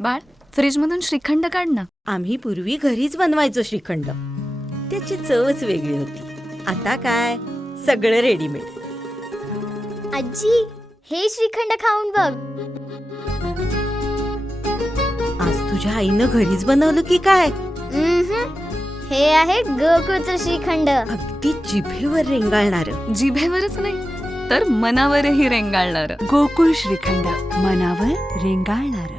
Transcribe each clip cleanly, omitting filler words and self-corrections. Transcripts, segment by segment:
बाळ, फ्रीजमधून श्रीखंड काढ ना. आम्ही पूर्वी घरीच बनवायचो श्रीखंड. त्याची चवच वेगळी होती. आता काय सगळं रेडीमेड. आजी, हे श्रीखंड खाऊन बघ. आज तुझ्या आईनं घरीच बनवलं की काय? हे आहे गोकुळचं श्रीखंड. अगदी जिभेवर रेंगाळणार. जिभेवरच नाही तर मनावरही रेंगाळणार. गोकुळ श्रीखंड, मनावर रेंगाळणार.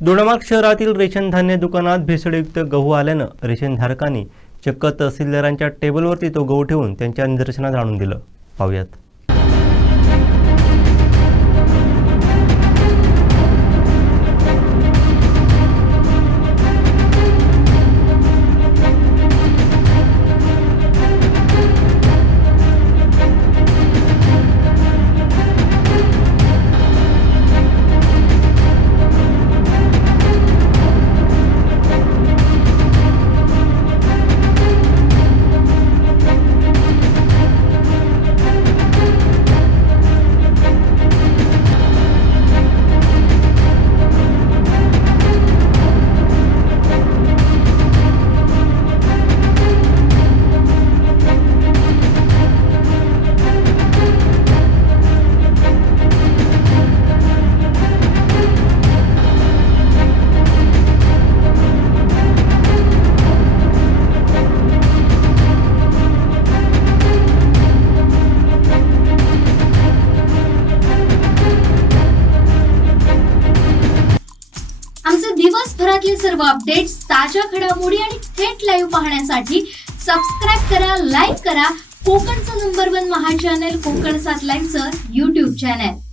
दोडामार्ग शहरातील रेशन धान्य दुकानात भेसळयुक्त गहू आल्यानं रेशनधारकांनी चक्क तहसीलदारांच्या टेबलवरती तो गहू ठेवून त्यांच्या निदर्शनास आणून दिलं. पाहूयात. आमचे दिवसभरातले सर्व अपडेट्स, ताज्या घडामोडी आणि थेट लाईव्ह पाहण्यासाठी सबस्क्राईब करा, लाईक करा कोकणचं नंबर 1 महा चॅनल कोकण 7 लाईव्हचं YouTube चॅनल.